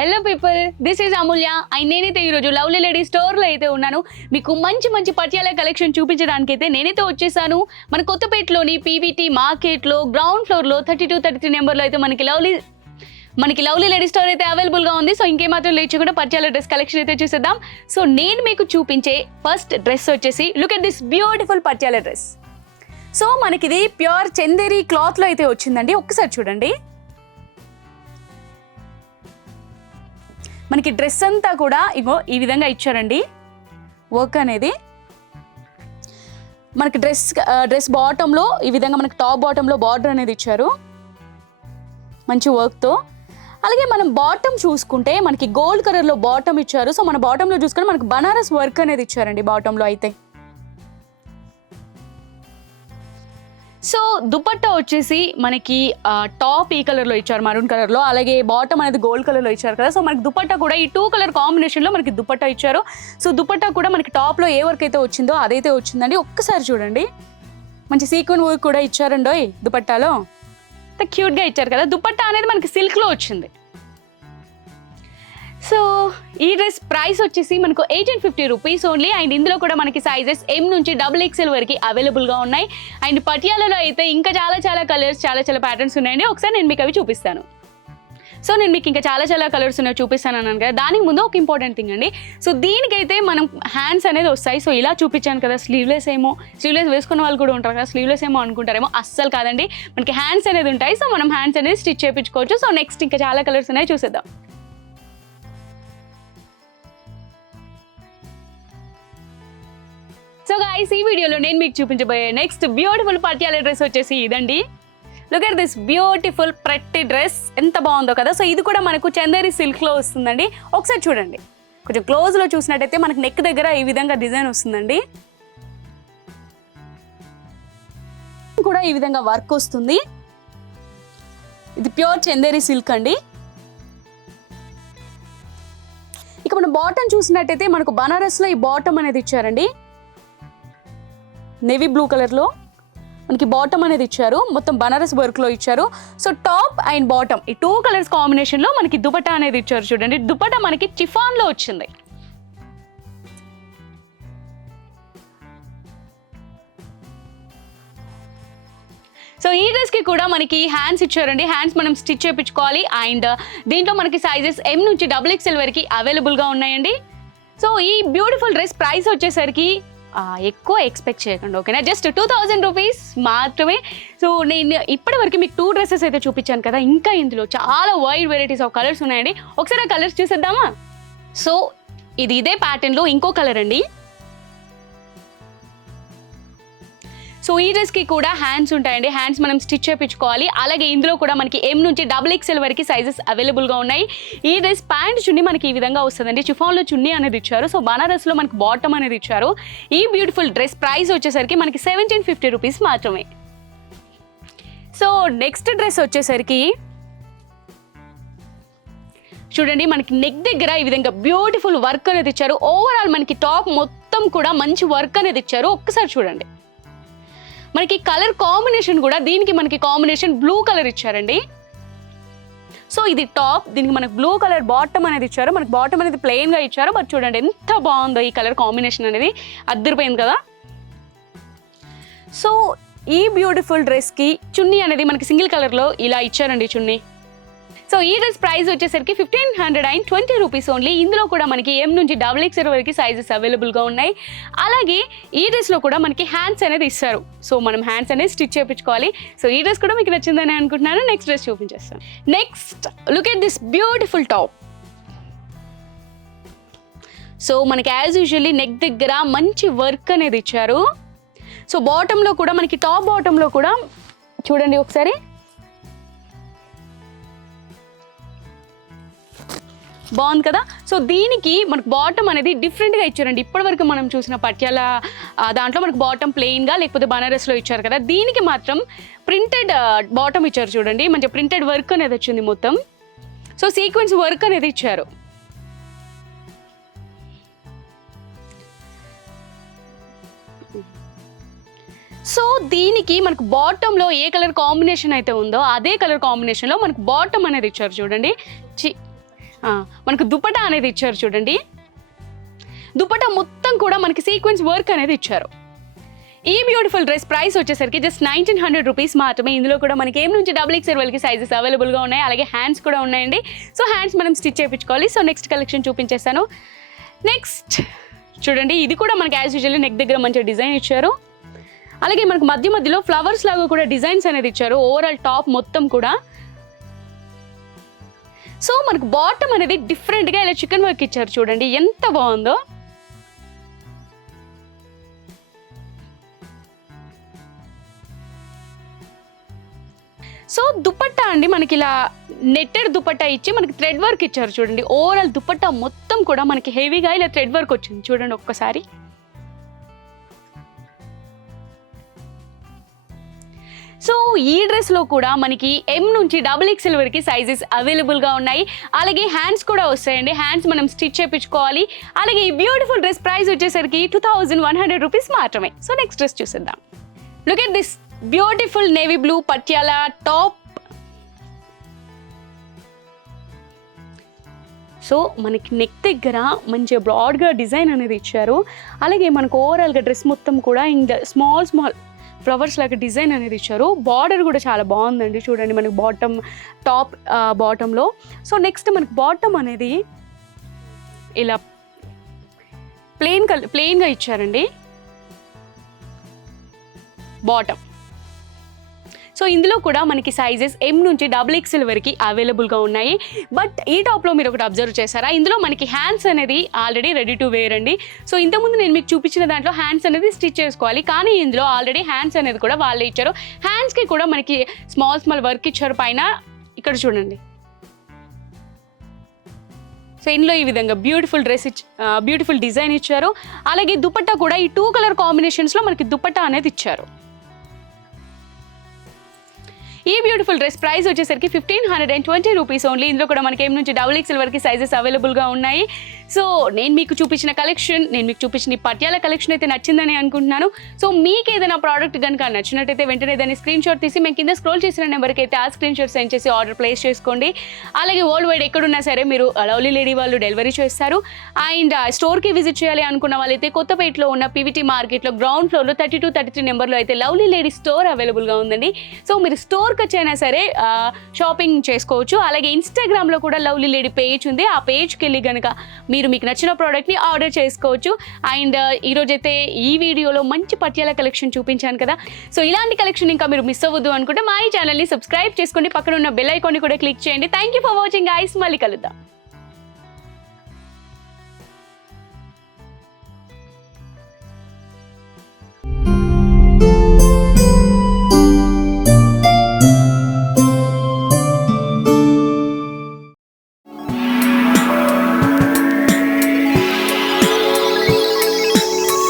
Hello people, this is అమూల్య. నేనైతే ఈరోజు lovely lady స్టోర్లో అయితే ఉన్నాను. మీకు మంచి మంచి పట్యాల కలెక్షన్ చూపించడానికి అయితే నేనైతే వచ్చేసాను. మన కొత్తపేటలోని పీవీటీ మార్కెట్లో గ్రౌండ్ ఫ్లోర్లో 32-33 నెంబర్లో అయితే మనకి లవ్లీ లేడీ స్టోర్ అయితే అవైలబుల్గా ఉంది. సో ఇంకేమాత్రం లేచకుండా పట్యాల డ్రెస్ కలెక్షన్ అయితే చూసేద్దాం. సో నేను మీకు చూపించే ఫస్ట్ డ్రెస్ వచ్చేసి look at this beautiful Patiala dress. So మనకి ఇది ప్యూర్ చందేరి క్లాత్లో అయితే వచ్చిందండి. ఒక్కసారి చూడండి. మనకి డ్రెస్ అంతా కూడా ఇగో ఈ విధంగా ఇచ్చారండి. వర్క్ అనేది మనకి డ్రెస్ బాటంలో ఈ విధంగా మనకి టాప్ బాటంలో బార్డర్ అనేది ఇచ్చారు మంచి వర్క్తో. అలాగే మనం బాటమ్ చూసుకుంటే మనకి గోల్డ్ కలర్లో బాటమ్ ఇచ్చారు. సో మన బాటంలో చూసుకుంటే మనకి బనారస్ వర్క్ అనేది ఇచ్చారండి బాటంలో అయితే. సో దుపట్టా వచ్చేసి మనకి టాప్ ఈ కలర్లో ఇచ్చారు, మరూన్ కలర్లో. అలాగే బాటమ్ అనేది గోల్డ్ కలర్లో ఇచ్చారు కదా. సో మనకి దుపట్టా కూడా ఈ 2 కలర్ కాంబినేషన్లో మనకి దుపట్టా ఇచ్చారు. సో దుపట్టా కూడా మనకి టాప్లో ఏ వర్క్ అయితే వచ్చిందో అదైతే వచ్చిందండి. ఒక్కసారి చూడండి, మంచి సీక్వెన్ వర్క్ కూడా ఇచ్చారండి దుపట్టాలో. క్యూట్గా ఇచ్చారు కదా. దుపట్టా అనేది మనకి సిల్క్లో వచ్చింది. సో ఈ డ్రెస్ ప్రైస్ వచ్చేసి మనకు 1850 రూపీస్ ఓన్లీ. అండ్ ఇందులో కూడా మనకి సైజెస్ M నుంచి XXL వరకు అవైలబుల్గా ఉన్నాయి. అండ్ పటియాలలో అయితే ఇంకా చాలా కలర్స్, చాలా ప్యాటర్న్స్ ఉన్నాయండి. ఒకసారి నేను మీకు అవి చూపిస్తాను. సో నేను మీకు ఇంకా చాలా కలర్స్ ఉన్నాయి చూపిస్తాను అన్నాను కదా. దానికి ముందు ఒక ఇంపార్టెంట్ థింగ్ అండి. సో దీనికైతే మనం హ్యాండ్స్ అనేది వస్తాయి. సో ఇలా చూపించాను కదా, స్లీవ్లెస్ వేసుకున్న వాళ్ళు కూడా ఉంటారు కదా, స్లీవ్లెస్ ఏమో అనుకుంటారేమో. అస్సలు కాదండి, మనకి హ్యాండ్స్ అనేది ఉంటాయి. సో మనం హ్యాండ్స్ అనేది స్టిచ్ చేయించుకోవచ్చు. సో నెక్స్ట్ ఇంకా చాలా కలర్స్ ఉన్నాయి, చూసేద్దాం. సో గైస్, ఈ వీడియోలో నేను మీకు చూపించబోయే నెక్స్ట్ బ్యూటిఫుల్ పట్యాల డ్రెస్ వచ్చేసి ఇదండి. Look at this beautiful pretty dress, ఎంత బాగుందో కదా. సో ఇది కూడా మనకు చందేరి సిల్క్లో వస్తుందండి. ఒకసారి చూడండి, కొంచెం క్లోజ్లో చూసినట్టయితే మనకి నెక్ దగ్గర ఈ విధంగా డిజైన్ వస్తుందండి. కూడా ఈ విధంగా వర్క్ వస్తుంది. ఇది ప్యూర్ చందేరి సిల్క్ అండి. ఇక మనం బాటమ్ చూసినట్టయితే మనకు బనారస్లో ఈ బాటమ్ అనేది ఇచ్చారండి. నేవీ బ్లూ కలర్లో మనకి బాటమ్ అనేది ఇచ్చారు. మొత్తం బనారస్ వర్క్లో ఇచ్చారు. సో టాప్ అండ్ బాటమ్ ఈ 2 కలర్స్ కాంబినేషన్లో మనకి దుపట్టా అనేది ఇచ్చారు. చూడండి, దుపట్టా మనకి చిఫాన్లో వచ్చింది. సో ఈ డ్రెస్కి కూడా మనకి హ్యాండ్స్ ఇచ్చారండి. హ్యాండ్స్ మనం స్టిచ్ చేయించుకోవాలి. అండ్ దీంట్లో మనకి సైజెస్ M నుంచి XXL వరకు అవైలబుల్గా ఉన్నాయండి. సో ఈ బ్యూటిఫుల్ డ్రెస్ ప్రైస్ వచ్చేసరికి ఎక్కువ ఎక్స్పెక్ట్ చేయకండి, ఓకేనా. జస్ట్ 2000 రూపీస్ మాత్రమే. సో నేను ఇప్పటివరకు మీకు 2 డ్రెస్సెస్ అయితే చూపించాను కదా. ఇంకా ఇందులో చాలా వైడ్ వెరైటీస్ ఆఫ్ కలర్స్ ఉన్నాయండి. ఒకసారి ఆ కలర్స్ చూసేద్దామా. సో ఇదే ప్యాటర్న్లో ఇంకో కలర్ అండి. సో ఈ డ్రెస్కి కూడా హ్యాండ్స్ ఉంటాయండి. హ్యాండ్స్ మనం స్టిచ్ చేయించుకోవాలి. అలాగే ఇందులో కూడా మనకి M నుంచి XXL వరకు సైజెస్ అవైలబుల్గా ఉన్నాయి. ఈ డ్రెస్ ప్యాంట్ చున్నీ మనకి ఈ విధంగా వస్తుందండి. చిఫాన్లో చున్నీ అనేది ఇచ్చారు. సో బనారస్లో మనకి బాటమ్ అనేది ఇచ్చారు. ఈ బ్యూటిఫుల్ డ్రెస్ ప్రైస్ వచ్చేసరికి మనకి 1750 రూపీస్ మాత్రమే. సో నెక్స్ట్ డ్రెస్ వచ్చేసరికి చూడండి, మనకి నెక్ దగ్గర ఈ విధంగా బ్యూటిఫుల్ వర్క్ అనేది ఇచ్చారు. ఓవరాల్ మనకి టాప్ మొత్తం కూడా మంచి వర్క్ అనేది ఇచ్చారు. ఒక్కసారి చూడండి, మనకి కలర్ కాంబినేషన్ కూడా దీనికి మనకి కాంబినేషన్ బ్లూ కలర్ ఇచ్చారండి. సో ఇది టాప్, దీనికి మనకి బ్లూ కలర్ బాటమ్ అనేది ఇచ్చారు. మనకి బాటమ్ అనేది ప్లెయిన్గా ఇచ్చారు. బట్ చూడండి ఎంత బాగుందో ఈ కలర్ కాంబినేషన్ అనేది, అద్దరిపోయింది కదా. సో ఈ బ్యూటిఫుల్ డ్రెస్కి చున్నీ అనేది మనకి సింగిల్ కలర్లో ఇలా ఇచ్చారండి చున్నీ. సో ఈ డ్రెస్ ప్రైస్ వచ్చేసరికి 1520 రూపీస్ ఓన్లీ. ఇందులో కూడా మనకి M నుంచి XXL వరకు సైజెస్ అవైలబుల్గా ఉన్నాయి. అలాగే ఈ డ్రెస్లో కూడా మనకి హ్యాండ్స్ అనేది ఇస్తారు. సో మనం హ్యాండ్స్ అనేది స్టిచ్ చేయించుకోవాలి. సో ఈ డ్రెస్ కూడా మీకు నచ్చిందని అనుకుంటున్నాను. నెక్స్ట్ డ్రెస్ చూపించేస్తాను. Next look at this beautiful top. So మనకి యాజ్ యూజువల్లీ నెక్ దగ్గర మంచి వర్క్ అనేది ఇచ్చారు. సో బాటంలో కూడా మనకి టాప్ బాటంలో కూడా చూడండి ఒకసారి, బాగుంది కదా. సో దీనికి మనకు బాటమ్ అనేది డిఫరెంట్గా ఇచ్చారండి. ఇప్పటివరకు మనం చూసిన పట్యాల దాంట్లో మనకు బాటమ్ ప్లెయిన్గా లేకపోతే బనారస్లో ఇచ్చారు కదా. దీనికి మాత్రం ప్రింటెడ్ బాటమ్ ఇచ్చారు. చూడండి, మంచి ప్రింటెడ్ వర్క్ అనేది వచ్చింది మొత్తం. సో సీక్వెన్స్ వర్క్ అనేది ఇచ్చారు. సో దీనికి మనకు బాటంలో ఏ కలర్ కాంబినేషన్ అయితే ఉందో అదే కలర్ కాంబినేషన్లో మనకు బాటమ్ అనేది ఇచ్చారు. చూడండి, మనకు దుపట్టా అనేది ఇచ్చారు చూడండి. దుపట్టా మొత్తం కూడా మనకి సీక్వెన్స్ వర్క్ అనేది ఇచ్చారు. ఈ బ్యూటిఫుల్ డ్రెస్ ప్రైస్ వచ్చేసరికి జస్ట్ 1900 రూపీస్ మాత్రమే. ఇందులో కూడా మనకి ఏం నుంచి XXL వరకు సైజెస్ అవైలబుల్గా ఉన్నాయి. అలాగే హ్యాండ్స్ కూడా ఉన్నాయండి. సో హ్యాండ్స్ మనం స్టిచ్ చేయించుకోవాలి. సో నెక్స్ట్ కలెక్షన్ చూపించేస్తాను. నెక్స్ట్ చూడండి, ఇది కూడా మనకి యాజ్ యూజువల్లీ నెక్ దగ్గర మంచి డిజైన్ ఇచ్చారు. అలాగే మనకు మధ్యలో ఫ్లవర్స్ లాగా కూడా డిజైన్స్ అనేది ఇచ్చారు. ఓవరాల్ టాప్ మొత్తం కూడా. సో మనకు బాటమ్ అనేది డిఫరెంట్గా ఇలా చికెన్ వర్క్ ఇచ్చారు చూడండి, ఎంత బాగుందో. సో దుపట్టా అండి మనకి ఇలా నెట్టెడ్ దుపట్టా ఇచ్చి మనకి థ్రెడ్ వర్క్ ఇచ్చారు చూడండి. ఓవరాల్ దుపట్టా మొత్తం కూడా మనకి హెవీగా ఇలా థ్రెడ్ వర్క్ వచ్చింది చూడండి ఒక్కసారి. సో ఈ డ్రెస్లో కూడా మనకి M నుంచి XXL వరకు సైజెస్ అవైలబుల్గా ఉన్నాయి. అలాగే హ్యాండ్స్ కూడా వస్తాయండి. హ్యాండ్స్ మనం స్టిచ్ చేయించుకోవాలి. అలాగే ఈ బ్యూటిఫుల్ డ్రెస్ ప్రైస్ వచ్చేసరికి 2100 రూపీస్ మాత్రమే. సో నెక్స్ట్ డ్రెస్ చూసేద్దాం. Look at this beautiful navy blue Patiala top. So మనకి నెక్ దగ్గర మంచిగా బ్రాడ్గా డిజైన్ అనేది ఇచ్చారు. అలాగే మనకు ఓవరాల్గా డ్రెస్ మొత్తం కూడా ఇంత స్మాల్ ఫ్లవర్స్ లాగా డిజైన్ అనేది ఇచ్చారు. బార్డర్ కూడా చాలా బాగుందండి చూడండి మనకి టాప్ బాటంలో. సో నెక్స్ట్ మనకి బాటమ్ అనేది ఇలా ప్లెయిన్గా ఇచ్చారండి బాటమ్. సో ఇందులో కూడా మనకి సైజెస్ M నుంచి XXL వరకు అవైలబుల్గా ఉన్నాయి. బట్ ఈ టాప్లో మీరు ఒకటి అబ్జర్వ్ చేశారా, ఇందులో మనకి హ్యాండ్స్ అనేది ఆల్రెడీ రెడీ టు వేర్ అండి. సో ఇంతకుముందు నేను మీకు చూపించిన దాంట్లో హ్యాండ్స్ అనేది స్టిచ్ చేసుకోవాలి, కానీ ఇందులో ఆల్రెడీ హ్యాండ్స్ అనేది కూడా వాళ్ళే ఇచ్చారు. హ్యాండ్స్కి కూడా మనకి స్మాల్ వర్క్ ఇచ్చారు పైన. ఇక్కడ చూడండి. సో ఇందులో ఈ విధంగా బ్యూటిఫుల్ డిజైన్ ఇచ్చారు. అలాగే దుపట్టా కూడా ఈ 2 కలర్ కాంబినేషన్స్లో మనకి దుపట్టా అనేది ఇచ్చారు. ఈ బ్యూటిఫుల్ డ్రెస్ ప్రైస్ వచ్చేసరికి 1520 రూపీస్ ఓన్లీ. ఇందులో కూడా మనకి M నుంచి XXL వరకు సైజెస్ అవైలబుల్గా ఉన్నాయి. సో నేను మీకు చూపించిన ఈ పట్యాల కలెక్షన్ అయితే నచ్చిందని అనుకుంటున్నాను. సో మీకు ఏదైనా ప్రోడక్ట్ కనుక నచ్చినట్టయితే వెంటనే దాన్ని స్క్రీన్ షాట్ తీసి మేము కింద స్క్రోల్ చేసిన నెంబర్కి అయితే ఆ స్క్రీన్ షాట్ సెండ్ చేసి ఆర్డర్ ప్లేస్ చేసుకోండి. అలాగే వరల్డ్ వైడ్ ఎక్కడున్నా సరే మీరు లవ్లీ లేడీ వాళ్ళు డెలివరీ చేస్తారు. అండ్ స్టోర్కి విజిట్ చేయాలి అనుకున్న వాళ్ళైతే కొత్తపేటలో ఉన్న PVT మార్కెట్లో గ్రౌండ్ ఫ్లోర్లో 32, 33 నెంబర్లో అయితే లవ్లీ లేడీ స్టోర్ అవైలబుల్గా ఉందండి. సో మీరు స్టోర్కి వచ్చైనా సరే షాపింగ్ చేసుకోవచ్చు. అలాగే ఇన్స్టాగ్రామ్లో కూడా లవ్లీ లేడీ పేజ్ ఉంది. ఆ పేజ్కి వెళ్ళి కనుక మీకు నచ్చిన ప్రోడక్ట్ని ఆర్డర్ చేసుకోవచ్చు. అండ్ ఈరోజైతే ఈ వీడియోలో మంచి పట్యాల కలెక్షన్ చూపించాను కదా. సో ఇలాంటి కలెక్షన్ ఇంకా మీరు మిస్ అవ్వద్దు అనుకుంటే మా ఈ ఛానల్ని సబ్స్క్రైబ్ చేసుకోండి. పక్కన ఉన్న బెల్ ఐకాన్ని కూడా క్లిక్ చేయండి. Thank you for watching guys. మళ్ళీ కలుద్దాం.